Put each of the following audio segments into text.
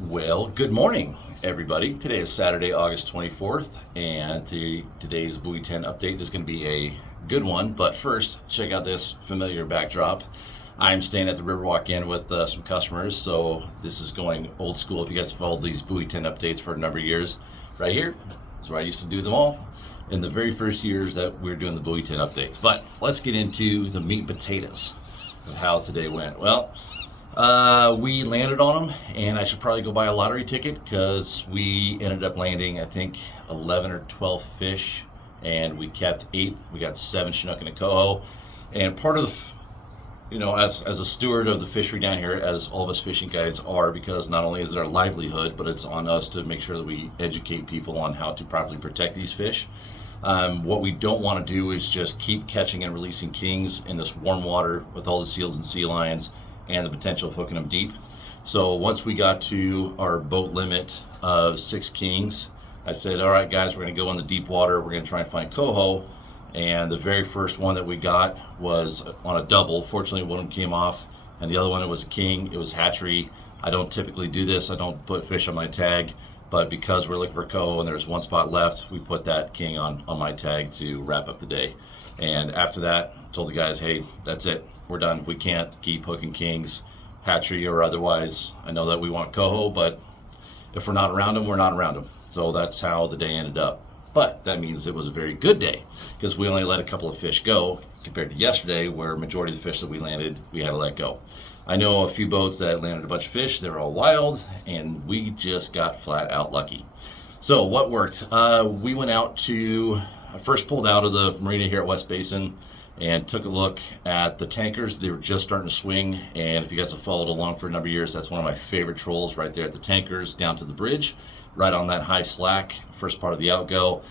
Well, good morning, everybody. Today is Saturday, August 24th, and today's Buoy 10 update is going to be a good one. But first, check out this familiar backdrop. I'm staying at the Riverwalk Inn with some customers, so this is going old school. If you guys have followed these Buoy 10 updates for a number of years, right here is where I used to do them all in the very first years that we were doing the Buoy 10 updates. But let's get into the meat and potatoes of how today went. Well, we landed on them, and I should probably go buy a lottery ticket because we ended up landing, I think, 11 or 12 fish, and we kept 8. We got 7 Chinook and a coho. And part of, as a steward of the fishery down here, as all of us fishing guides are, because not only is it our livelihood, but it's on us to make sure that we educate people on how to properly protect these fish. What we don't want to do is just keep catching and releasing kings in this warm water with all the seals and sea lions and the potential of hooking them deep. So once we got to our boat limit of 6 kings, I said, all right, guys, we're going to go in the deep water. We're going to try and find coho. And the very first one that we got was on a double. Fortunately, one of them came off, and the other one, it was a king. It was hatchery. I don't typically do this. I don't put fish on my tag, but because we're looking for coho and there's one spot left, we put that king on my tag to wrap up the day. And after that, told the guys, hey, that's it. We're done. We can't keep hooking kings, hatchery or otherwise. I know that we want coho, but if we're not around them, we're not around them. So that's how the day ended up. But that means it was a very good day because we only let a couple of fish go compared to yesterday, where majority of the fish that we landed, we had to let go. I know a few boats that landed a bunch of fish. They were all wild, and we just got flat out lucky. So what worked? We went out to, I first pulled out of the marina here at West Basin and took a look at the tankers. They were just starting to swing, and if you guys have followed along for a number of years, that's one of my favorite trolls right there at the tankers down to the bridge, right on that high slack, first part of the outgo.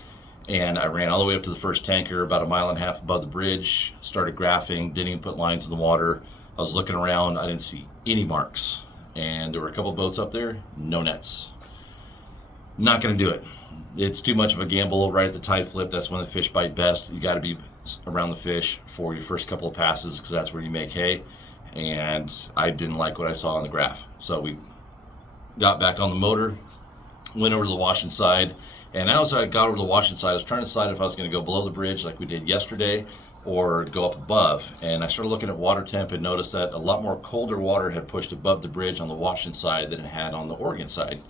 And I ran all the way up to the first tanker, about 1.5 miles above the bridge, started graphing, didn't even put lines in the water. I was looking around, I didn't see any marks. And there were a couple boats up there, no nets. Not gonna do it. It's too much of a gamble right at the tide flip. That's when the fish bite best. You gotta be around the fish for your first couple of passes because that's where you make hay. And I didn't like what I saw on the graph. So we got back on the motor, went over to the washing side, and as I got over to the washing side, I was trying to decide if I was going to go below the bridge like we did yesterday or go up above. And I started looking at water temp and noticed that a lot more colder water had pushed above the bridge on the washing side than it had on the Oregon side.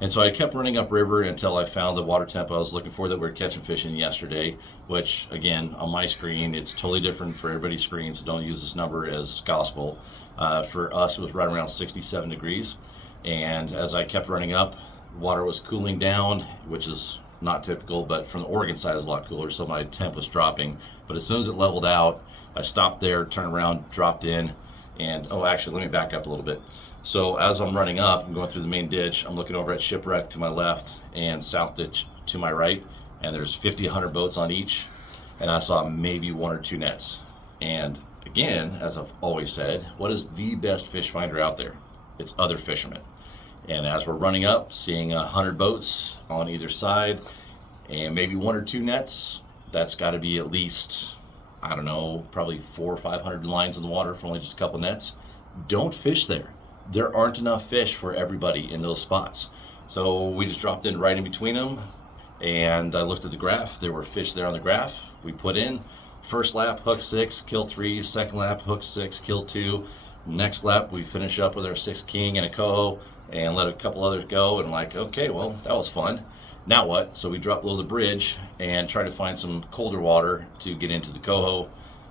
And so I kept running upriver until I found the water temp I was looking for that we were catching fish in yesterday, which, again, on my screen, it's totally different for everybody's screen, so don't use this number as gospel. For us, it was right around 67 degrees. And as I kept running up, water was cooling down, which is not typical, but from the Oregon side it was a lot cooler, so my temp was dropping. But as soon as it leveled out, I stopped there, turned around, dropped in, and actually, let me back up a little bit. So as I'm running up, I'm going through the main ditch, I'm looking over at Shipwreck to my left and South Ditch to my right, and there's 50, 100 boats on each, and I saw maybe 1 or 2 nets. And again, as I've always said, what is the best fish finder out there? It's other fishermen. And as we're running up, seeing 100 boats on either side and maybe 1 or 2 nets, that's got to be at least, I don't know, probably 400 or 500 lines in the water for only just a couple nets. Don't fish there. There aren't enough fish for everybody in those spots. So we just dropped in right in between them, and I looked at the graph. There were fish there on the graph. We put in, first lap, hook 6, kill 3, second lap, hook 6, kill 2. Next lap, we finish up with our 6 king and a coho and let a couple others go, and like, okay, well, that was fun. Now what? So we dropped below the bridge and tried to find some colder water to get into the coho.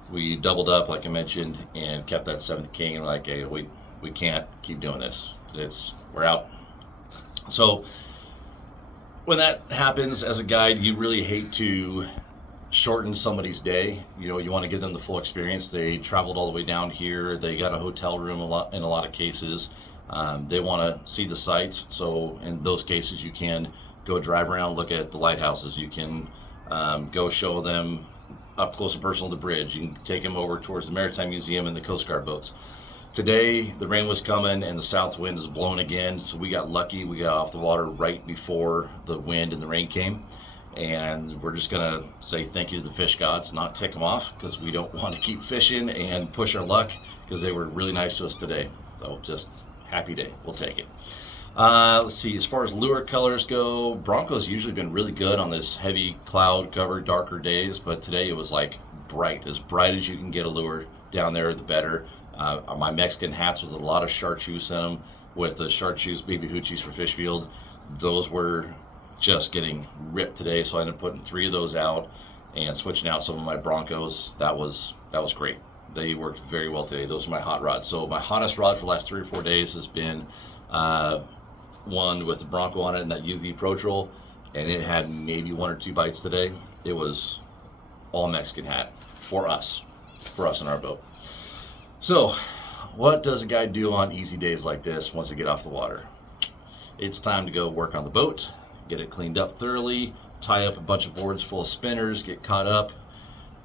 We doubled up, like I mentioned, and kept that 7th king, and we're like, hey, we can't keep doing this. We're out. So when that happens as a guide, you really hate to shorten somebody's day. You want to give them the full experience. They traveled all the way down here. They got a hotel room in a lot of cases. They want to see the sights. So in those cases, you can go drive around, look at the lighthouses. You can go show them up close and personal the bridge. You can take them over towards the Maritime Museum and the Coast Guard boats. Today, the rain was coming and the south wind is blowing again, so we got lucky. We got off the water right before the wind and the rain came. And we're just going to say thank you to the fish gods, not tick them off, because we don't want to keep fishing and push our luck, because they were really nice to us today. So just happy day. We'll take it. Let's see, as far as lure colors go, Bronco's usually been really good on this heavy cloud covered, darker days, but today it was like bright, as bright as you can get a lure down there, the better. My Mexican hats with a lot of chartreuse in them, with the chartreuse baby hoochies for fish field, those were just getting ripped today, so I ended up putting 3 of those out and switching out some of my Broncos. That was great. They worked very well today. Those are my hot rods. So my hottest rod for the last 3 or 4 days has been one with the Bronco on it and that UV Pro Troll, and it had maybe 1 or 2 bites today. It was all Mexican hat for us in our boat. So what does a guy do on easy days like this once they get off the water? It's time to go work on the boat, get it cleaned up thoroughly, tie up a bunch of boards full of spinners, get caught up,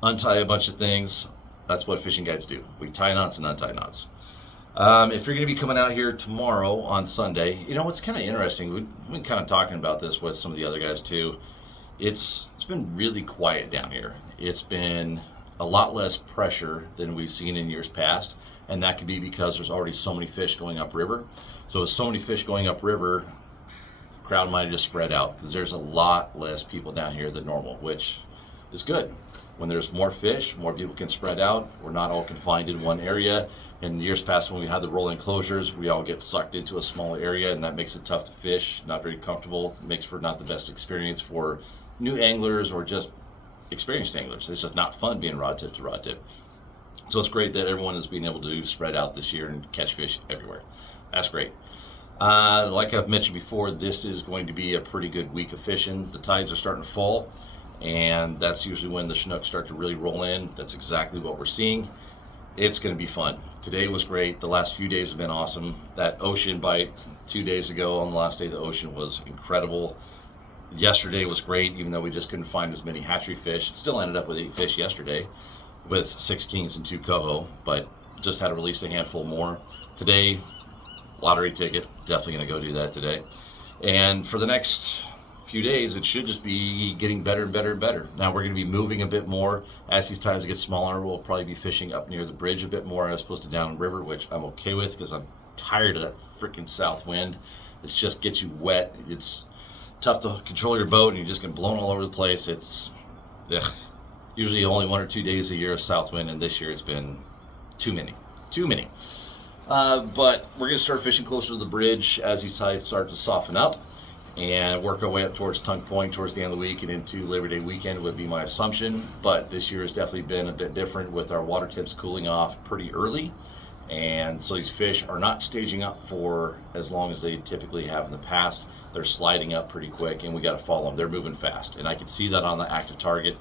untie a bunch of things. That's what fishing guides do. We tie knots and untie knots. If you're going to be coming out here tomorrow on Sunday, you know what's kind of interesting, we've been kind of talking about this with some of the other guys too. It's been really quiet down here. It's been a lot less pressure than we've seen in years past, and that could be because there's already so many fish going upriver. So with so many fish going upriver, the crowd might have just spread out because there's a lot less people down here than normal, which is good. When there's more fish, more people can spread out. We're not all confined in one area. In years past, when we had the rolling closures, we all get sucked into a small area, and that makes it tough to fish, not very comfortable, makes for not the best experience for new anglers or just experienced anglers. It's just not fun being rod tip to rod tip. So it's great that everyone is being able to spread out this year and catch fish everywhere. That's great. Like I've mentioned before, this is going to be a pretty good week of fishing. The tides are starting to fall, and that's usually when the Chinooks start to really roll in. That's exactly what we're seeing. It's going to be fun. Today was great. The last few days have been awesome. That ocean bite 2 days ago on the last day of the ocean was incredible. Yesterday was great, even though we just couldn't find as many hatchery fish. Still ended up with 8 fish yesterday with 6 kings and 2 coho, but just had to release a handful more. Today, lottery ticket, definitely going to go do that today. And for the next few days, it should just be getting better and better and better. Now we're going to be moving a bit more as these tides get smaller. We'll probably be fishing up near the bridge a bit more as opposed to down river, which I'm okay with because I'm tired of that freaking south wind. It just gets you wet. It's tough to control your boat, and you're just getting blown all over the place. It's usually only 1 or 2 days a year of south wind, and this year it's been too many. But we're going to start fishing closer to the bridge as these tides start to soften up, and work our way up towards Tunk Point towards the end of the week and into Labor Day weekend would be my assumption. But this year has definitely been a bit different with our water temps cooling off pretty early, and so these fish are not staging up for as long as they typically have in the past. They're sliding up pretty quick, and we got to follow them. They're moving fast, and I can see that on the active target.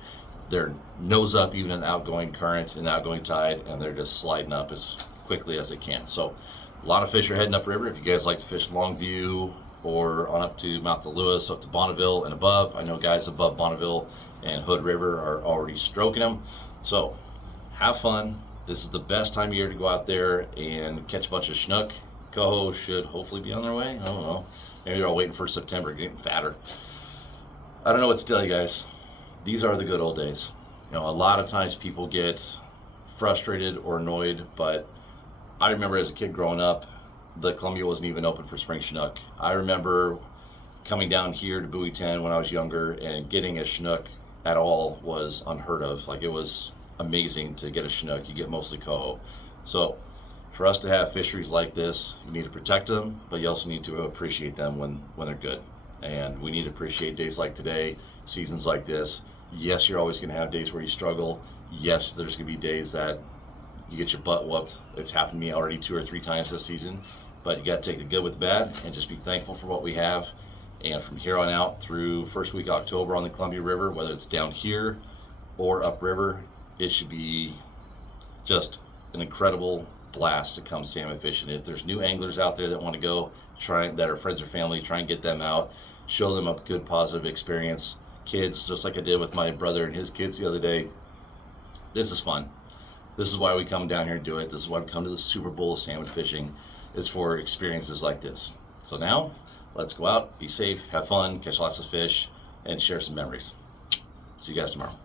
They're nose up even in the outgoing current and the outgoing tide, and they're just sliding up as quickly as they can. So a lot of fish are heading upriver. If you guys like to fish Longview or on up to Mount the Lewis, up to Bonneville and above, I know guys above Bonneville and Hood River are already stroking them. So have fun. This is the best time of year to go out there and catch a bunch of Chinook. Coho should hopefully be on their way. I don't know. Maybe they're all waiting for September, getting fatter. I don't know what to tell you guys. These are the good old days. You know, a lot of times people get frustrated or annoyed, but I remember as a kid growing up, the Columbia wasn't even open for spring Chinook. I remember coming down here to Buoy 10 when I was younger, and getting a Chinook at all was unheard of. Like, it was amazing to get a Chinook. You get mostly coho. So for us to have fisheries like this, you need to protect them, but you also need to appreciate them when they're good. And we need to appreciate days like today, seasons like this. Yes, you're always going to have days where you struggle. Yes, there's going to be days that you get your butt whooped. It's happened to me already 2 or 3 times this season. But you got to take the good with the bad and just be thankful for what we have. And from here on out through first week of October on the Columbia River, whether it's down here or upriver, it should be just an incredible blast to come salmon fishing. If there's new anglers out there that want to go, that are friends or family, try and get them out, show them a good positive experience. Kids, just like I did with my brother and his kids the other day, this is fun. This is why we come down here and do it. This is why we come to the Super Bowl of salmon fishing, is for experiences like this. So now, let's go out, be safe, have fun, catch lots of fish, and share some memories. See you guys tomorrow.